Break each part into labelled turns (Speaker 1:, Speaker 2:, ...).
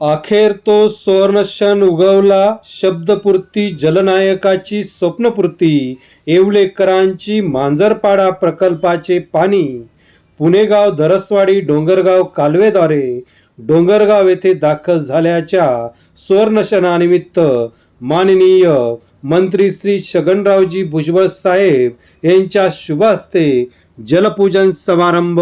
Speaker 1: अखेर तो सुवर्णक्षण उगवला शब्दपूर्ती जलनायकाची स्वप्नपूर्ती येवलेकरांची मांजरपाडा प्रकल्पाचे पाणी पुणेगाव धरसवाडी डोंगरगाव कालवेद्वारे डोंगरगाव येथे दाखल झाल्याच्या सुवर्णक्षणानिमित्त माननीय मंत्री श्री छगनरावजी भुजबळ साहेब यांच्या शुभ हस्ते जलपूजन समारंभ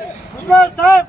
Speaker 2: भुजबल साहब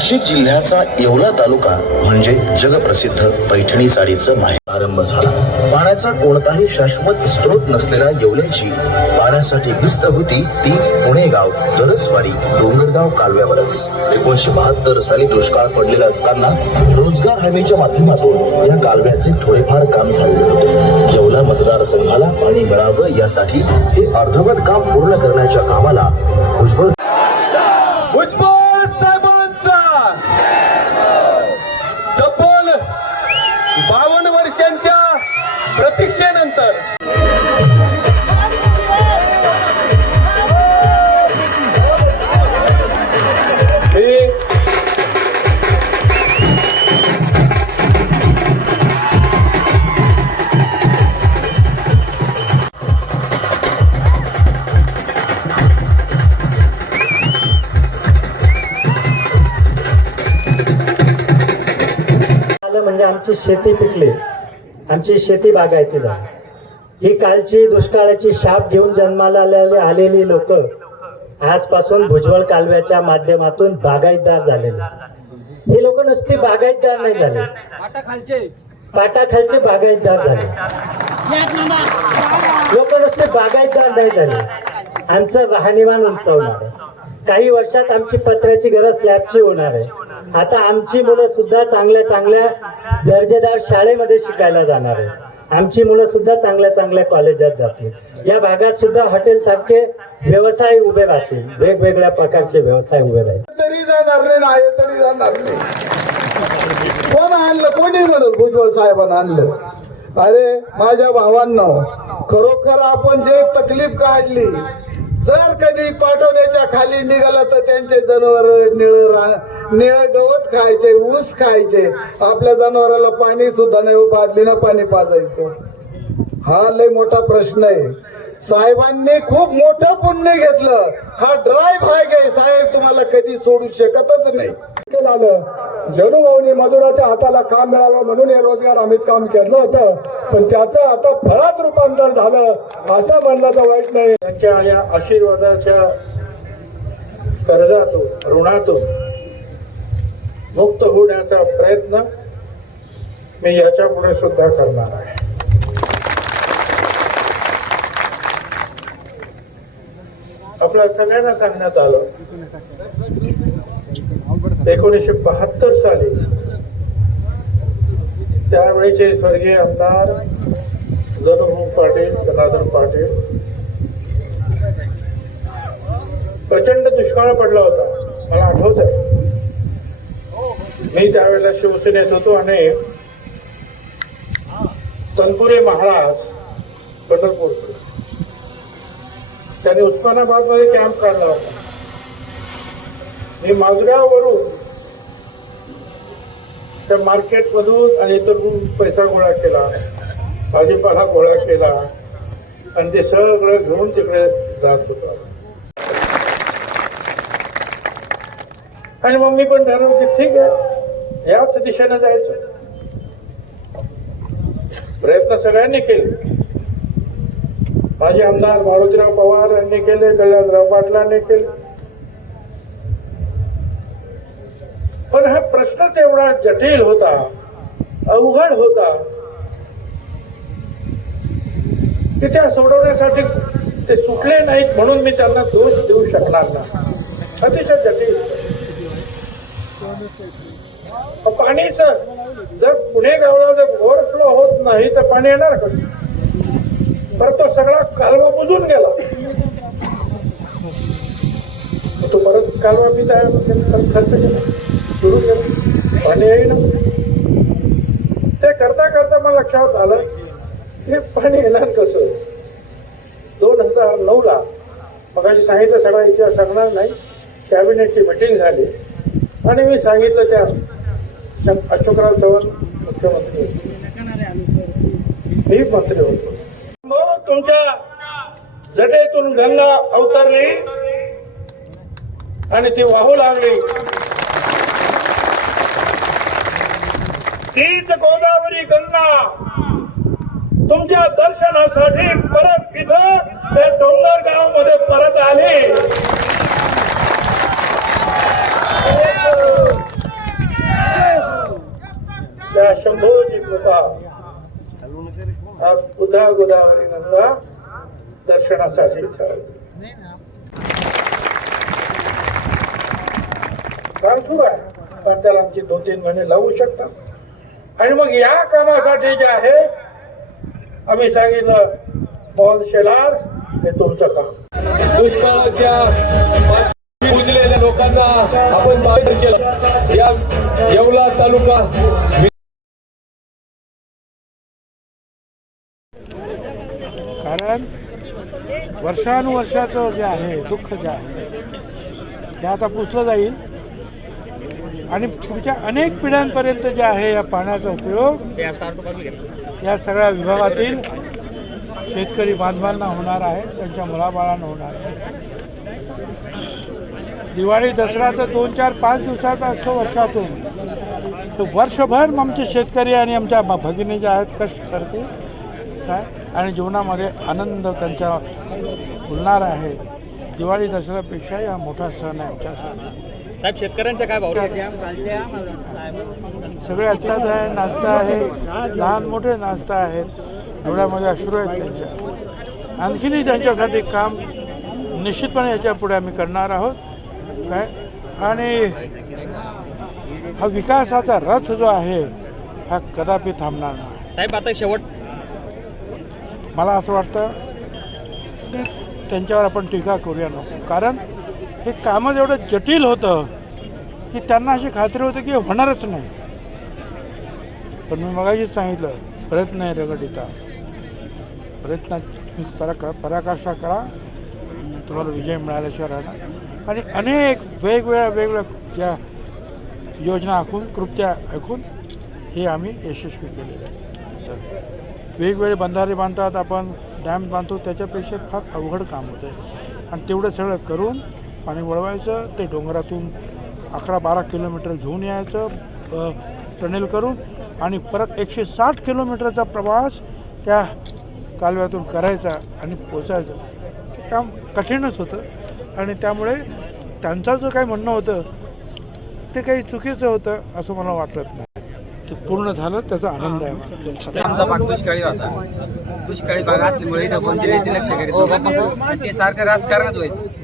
Speaker 3: नाशिक जिल्ह्याचा येवला तालुका म्हणजे जगप्रसिद्ध पैठणी साडीचं माहेर. आरंभ झाला. पाण्याचा कोणताही शाश्वत स्रोत नसलेल्या येवल्याची पाण्यासाठी भिस्त होती ती पुणे गाव दरसवाडी डोंगरगाव कालव्यावरच. एकोणीशे बहात्तर साली दुष्काळ पडलेला असताना रोजगार हमीच्या माध्यमातून या कालव्याचे थोडेफार काम झालेले होते. येवला मतदारसंघाला पाणी मिळावं यासाठी हे अर्धवट काम पूर्ण करण्याच्या कामाला भुजबळ
Speaker 4: म्हणजे आमची शेती पिकली. आमची शेती बागायती झाली. ही कालची दुष्काळाची शाप घेऊन जन्माला आलेली आलेली लोक आजपासून भुजबळ कालव्याच्या माध्यमातून बागायतदार झालेले. ही लोक नुसती बागायतदार नाही झाले. पाटाखालचे. बागायतदार झाले. लोक नुसते बागायतदार नाही झाले. आमचं राहणीमान उंचावणार आहे. काही वर्षात आमची पत्र्याची गरज स्लॅबची होणार आहे. आता आमची मुलं सुद्धा चांगल्या चांगल्या दर्जेदार शाळेमध्ये शिकायला जाणार आहे आमची मुलं सुद्धा चांगल्या चांगल्या कॉलेजात जातील. या भागात सुद्धा हॉटेल सारखे व्यवसाय उभे राहतील. वेगवेगळ्या प्रकारचे व्यवसाय उभे राहतील
Speaker 2: तरी जाणार नाही तरी जाणार नाही. कोण आणलं? कोणी म्हणून भुजबळ साहेबांना आणलं? अरे माझ्या भावांना खरोखर आपण जे तकलीफ काढली जर कधी पाठवण्याच्या खाली निघाला तर त्यांचे जनावर निळ निळ गवत खायचे ऊस खायचे. आपल्या जनावराला पाणी सुद्धा नाही हो, बादलीनं पाणी पाजायचं. हा लय मोठा प्रश्न आहे. साहेबांनी खूप मोठं पुण्य घेतलं. हा ड्राय भाग आहे साहेब तुम्हाला कधी सोडू शकतच नाही.
Speaker 5: झालं. भाऊनी मजुराच्या हाताला काम मिळावं म्हणून हे रोजगार हमीत काम केलं होतं. पण त्याचं आता फळात रूपांतर झालं असं म्हणलं तर वाईट नाही.
Speaker 4: त्यांच्या या आशीर्वादाच्या कर्जातून ऋणातून मुक्त होण्याचा प्रयत्न मी याच्यापुढे सुद्धा करणार आहे. आपल्या सगळ्यांना सांगण्यात आलं एकोणीसशे बहात्तर साली त्यावेळेचे स्वर्गीय आमदार जनभाऊ पाटील जनार्दन पाटील. प्रचंड दुष्काळ पडला होता. मला आठवत आहे मी त्यावेळेला शिवसेनेत होतो आणि तनपुरे महाराज पंढरपूर. त्यांनी उस्मानाबादमध्ये कॅम्प काढला होता. मी माजगाववरून त्या मार्केट मधून आणि इतरून पैसा गोळा केला. भाजीपाला गोळा केला. आणि ते सगळं घेऊन तिकडे जात होतो. आणि मग मी पण ठरवलं की ठीक आहे. याच दिशेने जायचं. प्रयत्न सगळ्यांनी केले. माझे आमदार मारुतीराव पवार यांनी केले कल्याणराव पाटलांनी केले. पण हा प्रश्नच एवढा जटिल होता अवघड होता. की त्या सोडवण्यासाठी ते सुटले नाहीत म्हणून मी त्यांना दोष देऊ शकणार नाही. अतिशय जटिल. पाणीच जर पुणे गावाला जर ओव्हरफ्लो होत नाही तर पाणी येणार का? परत तो सगळा कालवा बुजून गेला. तो परत कालवा मी तयार खर्च केला. सुरू केला. पाणी येईल ते करता करता मला लक्षात आलं की पाणी येणार कसं? दोन हजार नऊ ला मगाशी सांगितलं सगळा इतिहास सांगणार नाही. कॅबिनेटची मिटिंग झाली. आणि मी सांगितलं त्या अशोकराव चव्हाण मुख्यमंत्री मी मंत्री होतो. मग तुमच्या जटेतून गंगा अवतरली आणि ती वाहू लागली. तीच गोदावरी गंगा. तुमच्या दर्शनासाठी परत इथं त्या डोंगरगावमध्ये परत आली. त्या शंभूची कृपा. आज पुन्हा गोदावरी गंगा दर्शनासाठी काम सुरू आहे पण त्याला आमची दोन तीन महिने लावू शकतात आणि मग या कामासाठी जे आहे आम्ही सांगितलं मॉल शेलार हे तुमचं काम.
Speaker 5: दुष्काळाच्या बुजलेल्या लोकांना आपण बाहेर केलं. या येवला तालुका
Speaker 6: कारण वर्षानुवर्षाचं जे आहे दुःख जे आहे ते आता पुसलं जाईल. आणि पुढच्या अनेक पिढ्यांपर्यंत जे आहे या पाण्याचा उपयोग या सगळ्या विभागातील शेतकरी बांधवांना होणार आहे त्यांच्या मुलाबाळांना होणार आहे. दिवाळी दसरा तर दोन चार पाच दिवसाचा असतो वर्षातून.
Speaker 4: तो वर्षभर आमचे शेतकरी आणि आमच्या भगिनी जे आहेत कष्ट करते काय? आणि जीवनामध्ये आनंद त्यांच्या फुलणार आहे. दिवाळी दसऱ्यापेक्षा हा मोठा सण आहे आमच्यासाठी
Speaker 6: साहेब शेतकऱ्यांच्या काय भाव
Speaker 4: सगळे अत्यात आहे नाचता आहे. लहान मोठे नाचता आहेत. डोळ्यामध्ये अश्रू आहेत त्यांच्या. आणखीनही त्यांच्यासाठी काम निश्चितपणे याच्यापुढे आम्ही करणार आहोत. काय? आणि हा विकासाचा रथ जो आहे हा कदापि थांबणार नाही.
Speaker 6: साहेब आता शेवट
Speaker 4: मला असं वाटतं त्यांच्यावर आपण टीका करूया नको. कारण हे कामच एवढं जटिल होतं की त्यांना अशी खात्री होती की होणारच नाही. पण मी मगाशीच सांगितलं प्रयत्न आहे रगडिता प्रयत्न परा पराकाष्ठा करा. तुम्हाला विजय मिळाल्याशिवाय राहणार आणि अनेक वेगवेगळ्या वेगवेगळ्या ज्या योजना आखून कृत्या ऐकून हे आम्ही यशस्वी केलेलं आहे. तर वेगवेगळे बंधारे बांधतात आपण डॅम बांधतो त्याच्यापेक्षा फार अवघड काम होतं आहे आणि तेवढं सगळं करून पाणी वळवायचं ते डोंगरातून अकरा बारा किलोमीटर घेऊन यायचं टनेल करून आणि परत एकशे साठ किलोमीटरचा प्रवास त्या कालव्यातून करायचा आणि पोचायचं. ते काम कठीणच होतं आणि त्यामुळे त्यांचं जो काही म्हणणं होतं ते काही चुकीचं होतं असं मला वाटत नाही. ते पूर्ण झालं त्याचा आनंद आहे
Speaker 7: आमचा भाग दुष्काळी होता. दुष्काळी भाग असल्यामुळे लक्ष करीत ते सारखं व्हायचं.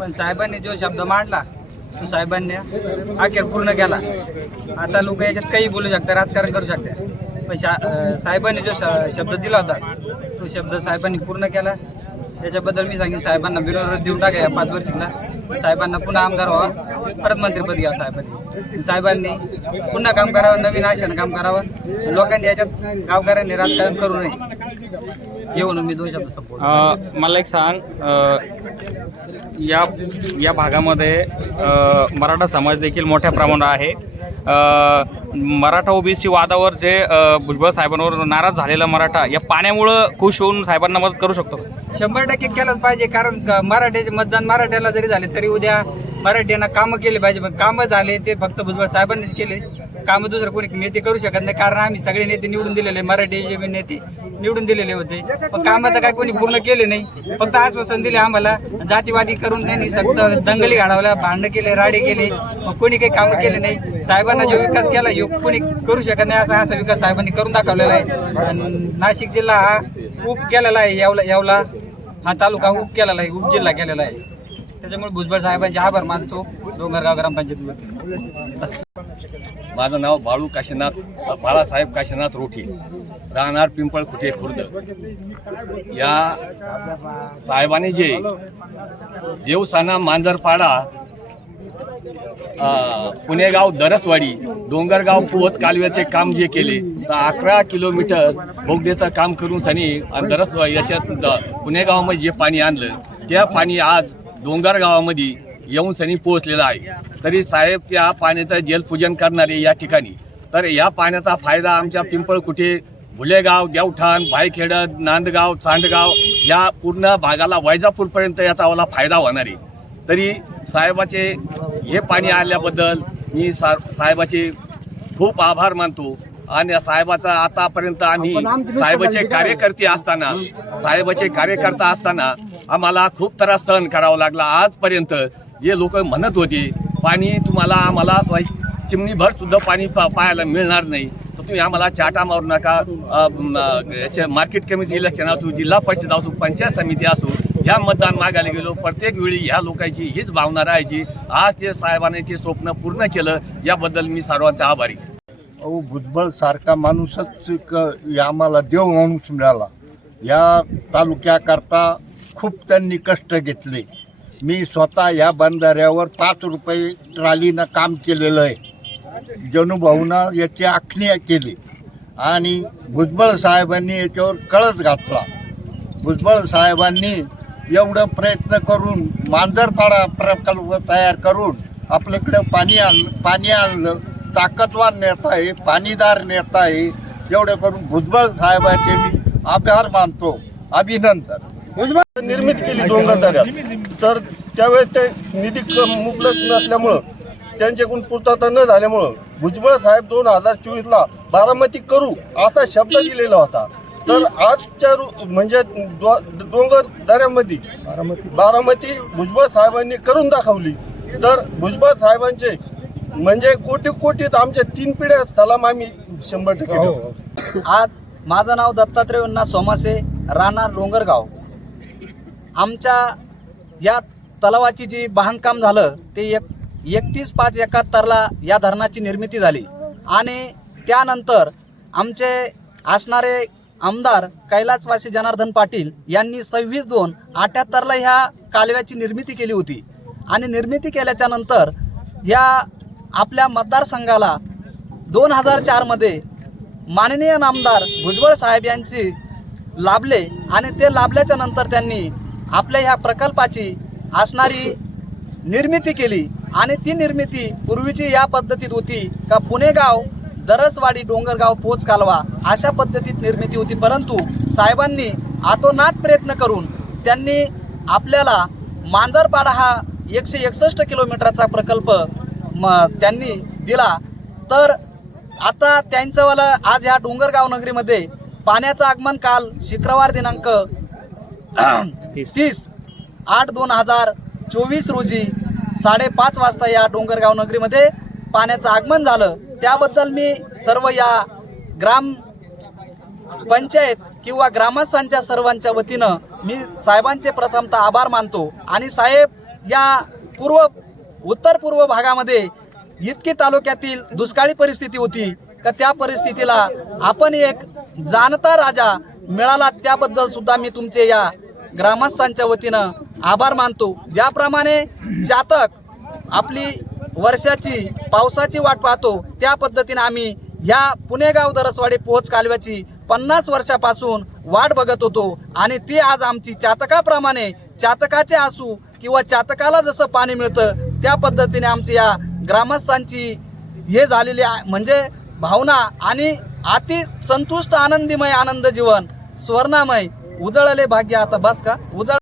Speaker 7: पण साहेबांनी जो शब्द मांडला तो साहेबांनी अखेर पूर्ण केला. आता लोक याच्यात काही बोलू शकतात राजकारण करू शकतात पण शा साहेबांनी जो श- शब्द दिला होता तो शब्द साहेबांनी पूर्ण केला. त्याच्याबद्दल मी सांगेन साहेबांना विरोध देऊ टाका या पाच वर्षीला. साहेबांना पुन्हा आमदार व्हावा परत मंत्रिपद घ्यावं साहेबांनी. साहेबांनी पुन्हा काम करावं नवीन आशेनं काम करावं. लोकांनी याच्यात गावकऱ्यांनी राजकारण करू नये. येऊन मी दोन शब्द संपवतो
Speaker 6: अ, मला एक सांग अ, या या भागामध्ये अ, मराठा समाज देखील मोठ्या प्रमाणात आहे. अ, मराठा ओबीसी वादावर जे अ, भुजबळ साहेबांवर नाराज झालेला मराठा या पाण्यामुळं खुश होऊन साहेबांना मदत करू शकतो
Speaker 7: शंभर टक्के केलंच पाहिजे कारण क- मराठ्याचे मतदान मराठ्याला जरी झाले तरी उद्या मराठ्यांना कामं केले पाहिजे पण कामं झाले ते फक्त भुजबळ साहेबांनीच केले. कामं दुसरं कोणी नेते करू शकत नाही कारण आम्ही सगळे नेते निवडून दिलेले मराठी जे नेते निवडून दिलेले होते. पण कामं तर काय कोणी पूर्ण केले नाही फक्त आश्वासन दिले आम्हाला जातीवादी करून त्यांनी सक्त दंगली घडवल्या भांडणं केले राडे केले मग कोणी काही कामं केले नाही. साहेबांना जो विकास केला यो कोणी करू शकत नाही असा असा विकास साहेबांनी करून दाखवलेला आहे. नाशिक जिल्हा हा उप केलेला आहे यावला यावला हा तालुका उप केलेला आहे उपजिल्हा केलेला आहे. त्याच्यामुळे भुजबळ साहेबांचे आभार मानतो डोंगरगाव ग्रामपंचायतीवरती.
Speaker 8: माझं नाव बाळू काशीनाथ बाळासाहेब काशीनाथ रोठी. राहणार पिंपळ खुटे खुर्द. या साहेबांनी जे देवसाना मांजरपाडा पुणेगाव दरसवाडी डोंगरगाव पोहोच कालव्याचे काम जे केले तर अकरा किलोमीटर बोगदेचं काम करून त्यांनी दरस याच्यात द- पुणेगावामध्ये जे पाणी आणलं त्या पाणी आज डोंगर गावामध्ये येऊन सनी पोहोचलेला आहे. तरी साहेब त्या पाण्याचं जलपूजन करणारे या ठिकाणी. तर या पाण्याचा फायदा आमच्या पिंपळ कुठे भुलेगाव देवठाण बायखेड नांदगाव चांदगाव या पूर्ण भागाला वैजापूरपर्यंत याचा मला फायदा होणार आहे. तरी साहेबाचे हे पाणी आल्याबद्दल मी सा साहेबाचे खूप आभार मानतो. आणि साहेबाचा आतापर्यंत आम्ही साहेबाचे कार्यकर्ते असताना साहेबाचे कार्यकर्ता असताना आम्हाला खूप त्रास सहन करावा लागला. आजपर्यंत जे लोक म्हणत होते पाणी तुम्हाला आम्हाला चिमणीभर सुद्धा पाणी पा पाहायला मिळणार नाही. तर तुम्ही आम्हाला चाटा मारू नका. अ, म, याचे मार्केट कमिटी इलेक्शन असू जिल्हा परिषद असू पंचायत समिती असू ह्या मतदान मागायला गेलो. प्रत्येक वेळी ह्या लोकांची हीच भावना राहायची. आज ते साहेबांनी ते स्वप्न पूर्ण केलं. याबद्दल मी सर्वांचा आभारी
Speaker 9: अहो भुजबळ सारखा माणूसच क- आम्हाला देव माणूस मिळाला. या तालुक्याकरता खूप त्यांनी कष्ट घेतले. मी स्वतः या बंधाऱ्यावर पाच रुपये ट्रालीनं काम केलेलं आहे. जनुभाऊनं याची आखणी केली. आणि भुजबळ साहेबांनी याच्यावर कळस घातला. भुजबळ साहेबांनी एवढं प्रयत्न करून मांजरपाडा प्रकल्प तयार करून आपल्याकडं पाणी आण पाणी आणलं. ताकदवान नेता आहे पाणीदार नेता आहे. एवढं करून भुजबळ साहेबांचे मी आभार मानतो अभिनंदन. निर्मित केली डोंगर दऱ्यात. तर त्यावेळेस ते निधी मुबलक नसल्यामुळं त्यांच्याकडून पूर्तता न झाल्यामुळं भुजबळ साहेब दोन हजार चोवीसला बारामती करू असा शब्द दिलेला होता. तर आजच्या रु- म्हणजे डोंगर दऱ्यामध्ये बारामती भुजबळ साहेबांनी करून दाखवली. तर भुजबळ साहेबांचे म्हणजे कोटी कोटीत आमच्या तीन पिढ्या सलाम आम्ही शंभर टक्के देऊ.
Speaker 10: आज माझं नाव दत्तात्रय उन्ना सोमासे राहणार डोंगरगाव. आमच्या या तलावाची जी बांधकाम झालं ते एक एकतीस पाच एकाहत्तरला या धरणाची निर्मिती झाली. आणि त्यानंतर आमचे असणारे आमदार कैलासवासी जनार्दन पाटील यांनी सव्वीस दोन अठ्याहत्तरला ह्या कालव्याची निर्मिती केली होती. आणि निर्मिती केल्याच्यानंतर या आपल्या मतदारसंघाला दोन हजार चारमध्ये माननीय नामदार भुजबळ साहेब यांची लाभले आणि ते लाभल्याच्या नंतर त्यांनी आपल्या ह्या प्रकल्पाची असणारी निर्मिती केली. आणि ती निर्मिती पूर्वीची या पद्धतीत होती का पुणेगाव दरसवाडी डोंगरगाव पोच कालवा अशा पद्धतीत निर्मिती होती. परंतु साहेबांनी आतोनात प्रयत्न करून त्यांनी आपल्याला मांजरपाडा हा एकशे एकसष्ट किलोमीटरचा प्रकल्प म त्यांनी दिला. तर आता त्यांच्यावाला आज ह्या डोंगरगाव नगरीमध्ये पाण्याचं आगमन काल शुक्रवार दिनांक तीस आठ दोन हजार चोवीस रोजी साडेपाच वाजता या डोंगरगाव नगरीमध्ये पाण्याचं आगमन झालं. त्याबद्दल मी सर्व या ग्राम पंचायत किंवा ग्रामस्थांच्या सर्वांच्या वतीनं मी साहेबांचे प्रथमतः आभार मानतो. आणि साहेब या पूर्व उत्तर पूर्व भागामध्ये इतकी तालुक्यातील दुष्काळी परिस्थिती होती का त्या परिस्थितीला आपण एक जाणता राजा मिळाला त्याबद्दल सुद्धा मी तुमचे या ग्रामस्थांच्या वतीनं आभार मानतो. ज्याप्रमाणे जातक आपली वर्षाची पावसाची वाट पाहतो त्या पद्धतीने आम्ही ह्या पुणेगाव दरसवाडी पोहोच कालव्याची पन्नास वर्षापासून वाट बघत होतो आणि ती आज आमची चातकाप्रमाणे चातकाचे आसू किंवा चातकाला जसं पाणी मिळतं त्या पद्धतीने आमची या ग्रामस्थांची हे झालेली आहे म्हणजे भावना आणि अति संतुष्ट आनंदीमय आनंद जीवन स्वर्णामय उजळले भाग्य. आता बस का? उजळ